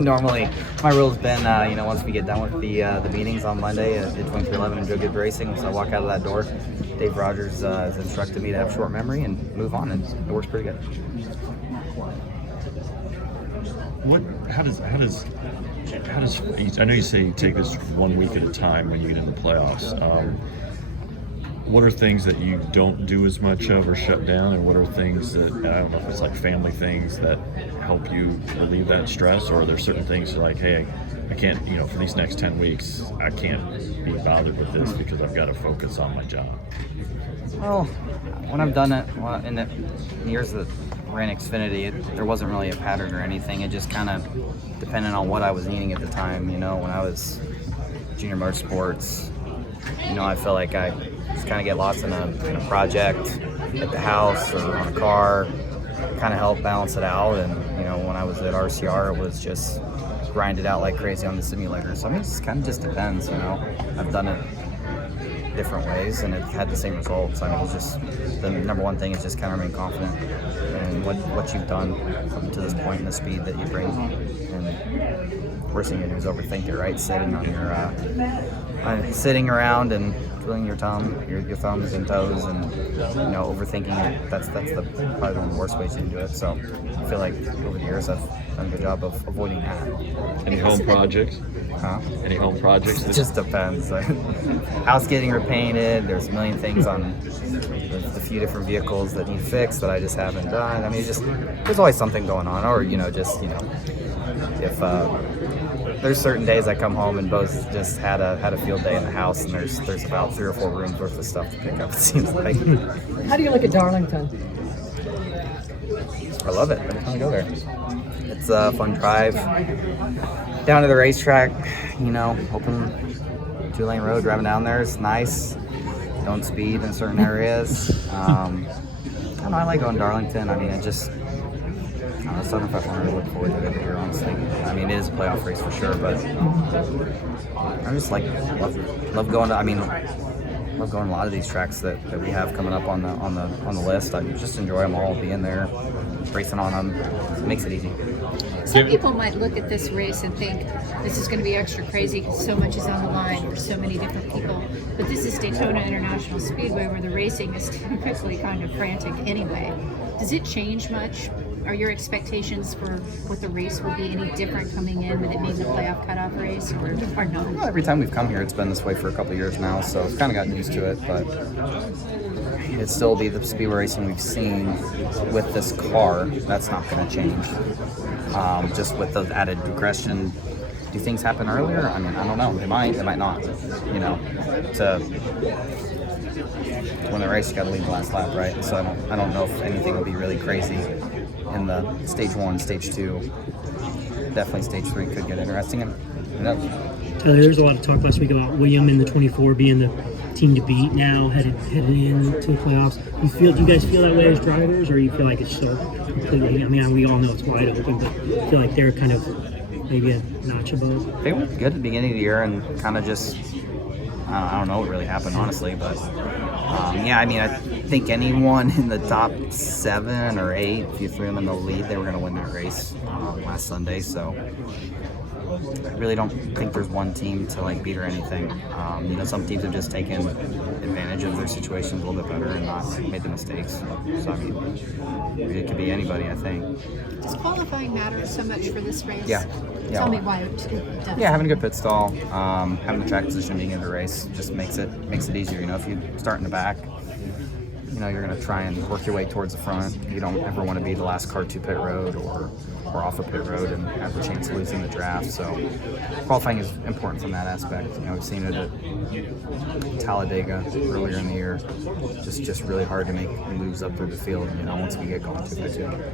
Normally, my rule's been, once we get done with the meetings on Monday at 2311 and go good racing, so I walk out of that door. Dave Rogers has instructed me to have short memory and move on, and it works pretty good. How does I know you say you take this 1 week at a time when you get in the playoffs. What are things that you don't do as much of or shut down, and what are things that, I don't know if it's like family things that help you relieve that stress, or are there certain things like, hey, I can't, for these next 10 weeks, I can't be bothered with this because I've got to focus on my job? Well, when I've done it in the years that ran Xfinity, there wasn't really a pattern or anything. It just kind of depended on what I was needing at the time. When I was junior motorsports, I feel like I just kind of get lost in a project at the house or on a car, kind of help balance it out. And when I was at RCR, it was just grind it out like crazy on the simulator. So it kind of just depends. I've done it different ways and it had the same results. It's just the number one thing is just kind of remain confident in what you've done up to this point and the speed that you bring. And worst thing you do is overthink it, right? Sitting around and twiddling your thumbs and toes, and overthinking it. That's probably the worst way to do it. So I feel like over the years I've done a good job of avoiding that. Any home projects? Huh? Any home projects? It just depends. House getting repainted. There's a million things on the few different vehicles that need fixed that I just haven't done. There's always something going on, or if there's certain days I come home and Bo's just had a field day in the house, and there's about 3 or 4 rooms worth of stuff to pick up. It seems like. How do you look at Darlington? I love it. Every time I go there, it's a fun drive down to the racetrack. Open 2-lane road, driving down there is nice. Don't speed in certain areas. I like going to Darlington. Southern 500 I look forward to it every year, honestly. It is a playoff race for sure, but I just love going to. Love going to a lot of these tracks that we have coming up on the list. I just enjoy them all, being there, racing on them. It makes it easy. Some people might look at this race and think this is going to be extra crazy because so much is on the line for so many different people. But this is Daytona International Speedway, where the racing is typically kind of frantic anyway. Does it change much? Are your expectations for what the race will be any different coming in with it being the playoff cutoff race, or no? Well, every time we've come here, it's been this way for a couple of years now, so I've kind of gotten used to it. But it'd still be the speedway racing we've seen with this car. That's not going to change. Just with the added aggression. Do things happen earlier? I don't know. They might not. To win the race, you got to lead the last lap, right? So I don't know if anything will be really crazy in the stage 1, stage 2. Definitely stage 3 could get interesting. And who knows? There's a lot of talk last week about William in the 24 being the team to beat now, headed into the playoffs. Do you guys feel that way as drivers, or you feel like it's still completely? We all know it's wide open, but I feel like they're kind of maybe a notch above. They were good at the beginning of the year and kind of just. I don't know what really happened, honestly, but I think anyone in the top 7 or 8, if you threw them in the lead, they were going to win that race last Sunday. So I really don't think there's one team to beat or anything. Some teams have just taken advantage of their situations a little bit better and not made the mistakes. So it could be anybody, I think. Does qualifying matter so much for this race? Yeah. Tell me why it does. Yeah, having a good pit stall, having the track position being in the race just makes it easier. If you start in the back, you're going to try and work your way towards the front. You don't ever want to be the last car to pit road or off a pit road and have the chance of losing the draft. So qualifying is important from that aspect. We've seen it at Talladega earlier in the year. Just really hard to make moves up through the field, once we get going 2 by 2.